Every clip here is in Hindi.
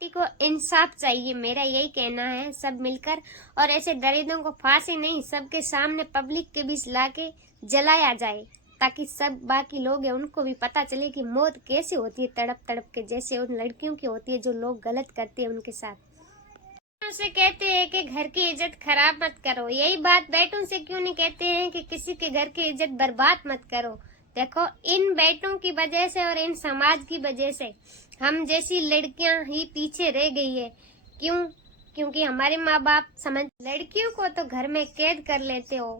को इंसाफ चाहिए, मेरा यही कहना है। सब मिलकर और ऐसे दरिंदों को फांसी नहीं, सबके सामने पब्लिक के बीच लाके जलाया जाए, ताकि सब बाकी लोग हैं उनको भी पता चले कि मौत कैसे होती है, तड़प तड़प के, जैसे उन लड़कियों की होती है जो लोग गलत करते हैं उनके साथ। से कहते हैं कि घर की इज्जत खराब मत करो, यही बात बेटों से क्यों नहीं कहते हैं कि किसी के घर की इज्जत बर्बाद मत करो। देखो, इन बेटों की वजह से और इन समाज की वजह से हम जैसी लड़कियां ही पीछे रह गई है। क्यों? क्योंकि हमारे माँ बाप समझ, लड़कियों को तो घर में कैद कर लेते हो,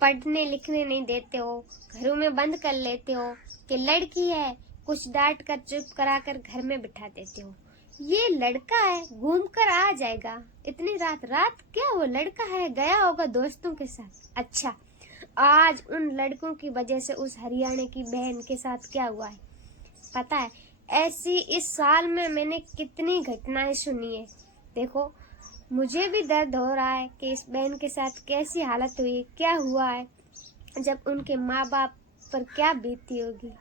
पढ़ने लिखने नहीं देते हो, घरों में बंद कर लेते हो कि लड़की है, कुछ डांट कर चुप करा कर घर में बिठा देते हो। ये लड़का है, घूम कर आ जाएगा, इतनी रात रात क्या वो लड़का है, गया होगा दोस्तों के साथ। अच्छा, आज उन लड़कों की वजह से उस हरियाणा की बहन के साथ क्या हुआ है पता है? ऐसी इस साल में मैंने कितनी घटनाएं सुनी है। देखो, मुझे भी दर्द हो रहा है कि इस बहन के साथ कैसी हालत हुई, क्या हुआ है, जब उनके माँ बाप पर क्या बीती होगी,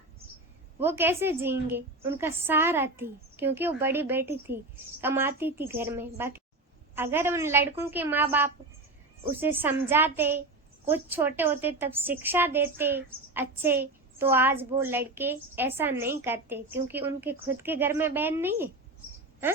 वो कैसे जिएंगे। उनका सहारा थी, क्योंकि वो बड़ी बेटी थी, कमाती थी घर में। बाकी अगर उन लड़कों के माँ बाप उसे समझाते, कुछ छोटे होते तब शिक्षा देते अच्छे, तो आज वो लड़के ऐसा नहीं करते, क्योंकि उनके खुद के घर में बहन नहीं है। हाँ,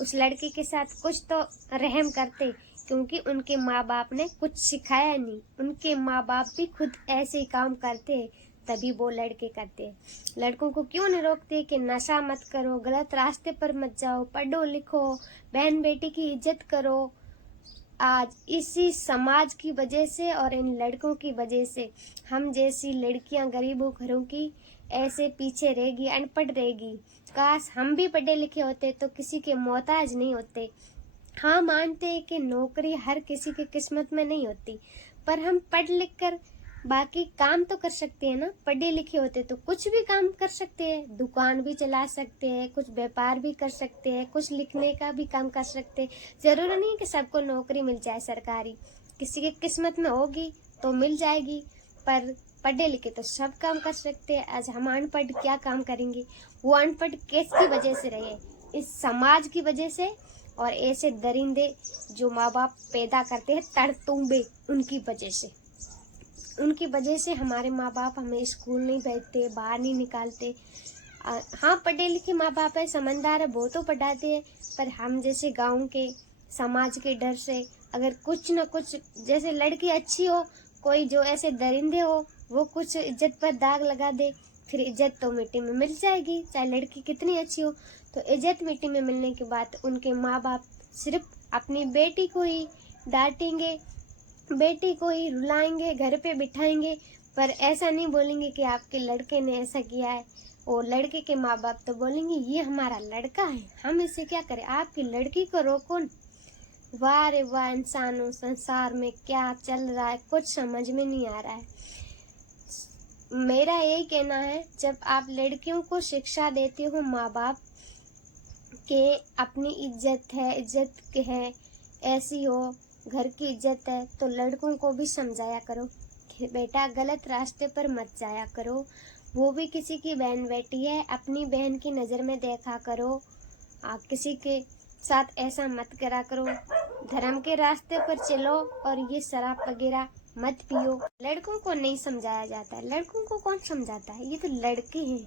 उस लड़के के साथ कुछ तो रहम करते, क्योंकि उनके माँ बाप ने कुछ सिखाया नहीं। उनके माँ बाप भी खुद ऐसे ही काम करते, तभी वो लड़के करते हैं। लड़कों को क्यों नहीं रोकते कि नशा मत करो, गलत रास्ते पर मत जाओ, पढ़ो लिखो, बहन बेटी की इज्जत करो। आज इसी समाज की वजह से और इन लड़कों की वजह से हम जैसी लड़कियां गरीबों घरों की ऐसे पीछे रहेगी, अनपढ़ रहेगी। काश हम भी पढ़े लिखे होते तो किसी के मोहताज नहीं होते। हाँ, मानते हैं कि नौकरी हर किसी की किस्मत में नहीं होती, पर हम पढ़ लिख कर बाकी काम तो कर सकते हैं ना। पढ़े लिखे होते तो कुछ भी काम कर सकते हैं, दुकान भी चला सकते हैं, कुछ व्यापार भी कर सकते हैं, कुछ लिखने का भी काम कर सकते हैं। जरूरी नहीं कि सबको नौकरी मिल जाए सरकारी, किसी की किस्मत में होगी तो मिल जाएगी, पर पढ़े लिखे तो सब काम कर सकते हैं। आज हम अनपढ़ क्या काम करेंगे? वो अनपढ़ किसकी वजह से रहे? इस समाज की वजह से, और ऐसे दरिंदे जो माँ बाप पैदा करते हैं तड़तुम्बे, उनकी वजह से। उनकी वजह से हमारे माँ बाप हमें स्कूल नहीं भेजते, बाहर नहीं निकालते। हाँ, पढ़े लिखे माँ बाप है, समझदार है, वो तो पढ़ाते हैं, पर हम जैसे गांव के समाज के डर से अगर कुछ न कुछ, जैसे लड़की अच्छी हो, कोई जो ऐसे दरिंदे हो वो कुछ इज्जत पर दाग लगा दे, फिर इज्जत तो मिट्टी में मिल जाएगी, चाहे लड़की कितनी अच्छी हो। तो इज्जत मिट्टी में मिलने के बाद उनके माँ बाप सिर्फ अपनी बेटी को ही डांटेंगे, बेटी को ही रुलाएंगे, घर पे बिठाएंगे, पर ऐसा नहीं बोलेंगे कि आपके लड़के ने ऐसा किया है। और लड़के के माँ बाप तो बोलेंगे ये हमारा लड़का है, हम इसे क्या करें, आपकी लड़की को रोको न। वाह रे वाह, इंसानों, संसार में क्या चल रहा है कुछ समझ में नहीं आ रहा है। मेरा यही कहना है, जब आप लड़कियों को शिक्षा देते हो माँ बाप के अपनी इज्जत है, इज्जत है, ऐसी हो, घर की इज्जत है, तो लड़कों को भी समझाया करो कि बेटा गलत रास्ते पर मत जाया करो। वो भी किसी की बहन बेटी है, अपनी बहन की नज़र में देखा करो। आप किसी के साथ ऐसा मत करा करो, धर्म के रास्ते पर चलो, और ये शराब वगैरह मत पियो। लड़कों को नहीं समझाया जाता है, लड़कों को कौन समझाता है? ये तो लड़के हैं,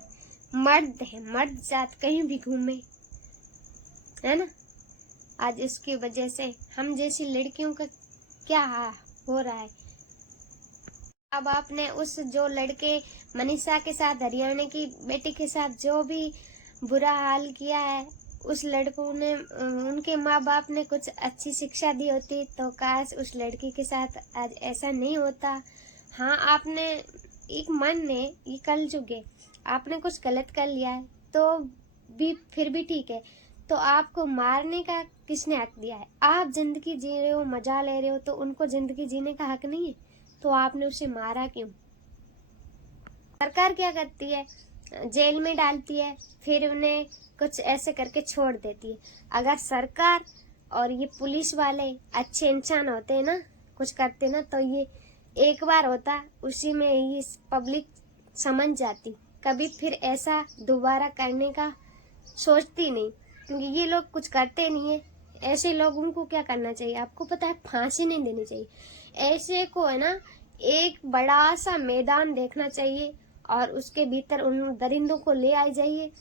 मर्द हैं, मर्द जात कहीं भी घूमे, है ना। आज इसकी वजह से हम जैसी लड़कियों का क्या हो रहा है। अब आपने उस जो लड़के मनीषा के साथ, हरियाणा की बेटी के साथ जो भी बुरा हाल किया है, उस लड़कों ने, उनके माँ बाप ने कुछ अच्छी शिक्षा दी होती तो काश उस लड़की के साथ आज ऐसा नहीं होता। हाँ, आपने एक मन ने, ये कलयुग है, आपने कुछ गलत कर लिया है तो भी फिर भी ठीक है, तो आपको मारने का किसने हक दिया है? आप जिंदगी जी रहे हो, मजा ले रहे हो, तो उनको जिंदगी जीने का हक नहीं है? तो आपने उसे मारा क्यों? सरकार क्या करती है? जेल में डालती है, फिर उन्हें कुछ ऐसे करके छोड़ देती है। अगर सरकार और ये पुलिस वाले अच्छे इंसान होते हैं ना, कुछ करते ना, तो ये एक बार होता, उसी में ये पब्लिक समझ जाती, कभी फिर ऐसा दोबारा करने का सोचती नहीं। क्योंकि ये लोग कुछ करते नहीं है। ऐसे लोगों को क्या करना चाहिए, आपको पता है, फांसी नहीं देनी चाहिए। ऐसे को है ना एक बड़ा सा मैदान देखना चाहिए और उसके भीतर उन दरिंदों को ले आई जाइए,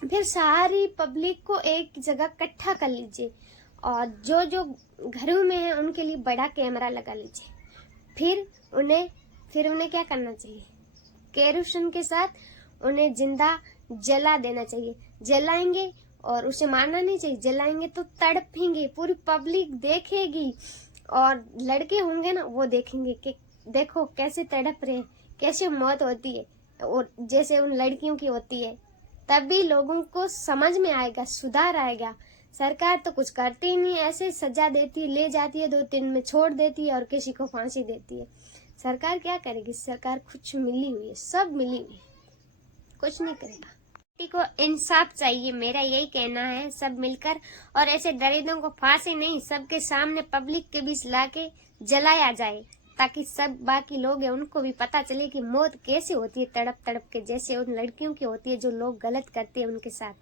फिर सारी पब्लिक को एक जगह इकट्ठा कर लीजिए और जो जो घरों में है उनके लिए बड़ा कैमरा लगा लीजिए। फिर उन्हें क्या करना चाहिए, केरोसिन के साथ उन्हें जिंदा जला देना चाहिए। जलाएंगे और उसे मारना नहीं चाहिए, जलाएंगे तो तड़पेंगे, पूरी पब्लिक देखेगी और लड़के होंगे ना वो देखेंगे कि देखो कैसे तड़प रहे हैं, कैसे मौत होती है और जैसे उन लड़कियों की होती है। तभी लोगों को समझ में आएगा, सुधार आएगा। सरकार तो कुछ करती ही नहीं, ऐसे सजा देती है, ले जाती है 2-3 में छोड़ देती है और किसी को फांसी देती है। सरकार क्या करेगी, सरकार कुछ मिली हुई है, सब मिली हुई है, कुछ नहीं करेगा। को इंसाफ चाहिए, मेरा यही कहना है, सब मिलकर। और ऐसे दरिंदों को फांसी नहीं, सबके सामने पब्लिक के बीच लाके जलाया जाए, ताकि सब बाकी लोग हैं उनको भी पता चले कि मौत कैसे होती है, तड़प तड़प के, जैसे उन लड़कियों की होती है जो लोग गलत करते हैं उनके साथ।